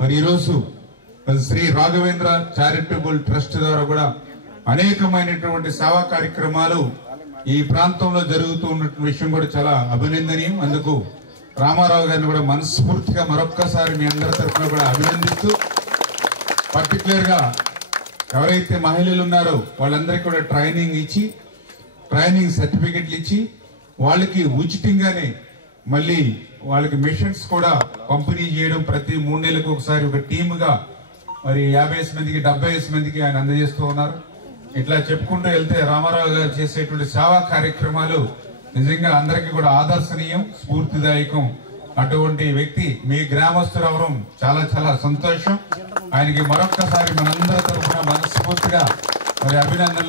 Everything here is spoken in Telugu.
మరి ఈరోజు శ్రీ రాఘవేంద్ర చారిటబుల్ ట్రస్ట్ ద్వారా కూడా అనేకమైనటువంటి సేవా కార్యక్రమాలు ఈ ప్రాంతంలో జరుగుతూ ఉన్నటువంటి విషయం కూడా చాలా అభినందనీయం. అందుకు రామారావు గారిని కూడా మనస్ఫూర్తిగా మరొక్కసారి మీ అందరి తరఫున కూడా అభినందిస్తూ, పర్టికులర్ గా ఎవరైతే మహిళలు ఉన్నారో వాళ్ళందరికీ కూడా ట్రైనింగ్ సర్టిఫికెట్లు ఇచ్చి వాళ్ళకి ఉచితంగానే మళ్ళీ వాళ్ళకి మిషన్స్ కూడా పంపిణీ చేయడం, ప్రతి 3 నెలలకు ఒకసారి ఒక టీముగా మరి 50 మందికి 70 మందికి ఆయన అందజేస్తూ ఉన్నారు. ఇట్లా చెప్పుకుంటూ వెళ్తే రామారావు గారు చేసేటువంటి సేవా కార్యక్రమాలు నిజంగా అందరికీ కూడా ఆదర్శనీయం, స్ఫూర్తిదాయకం. అటువంటి వ్యక్తి మీ గ్రామస్తులు అవడం చాలా చాలా సంతోషం. ఆయనకి మరొక్కసారి మనందరి తరఫున మనస్ఫూర్తిగా మరి అభినందనలు.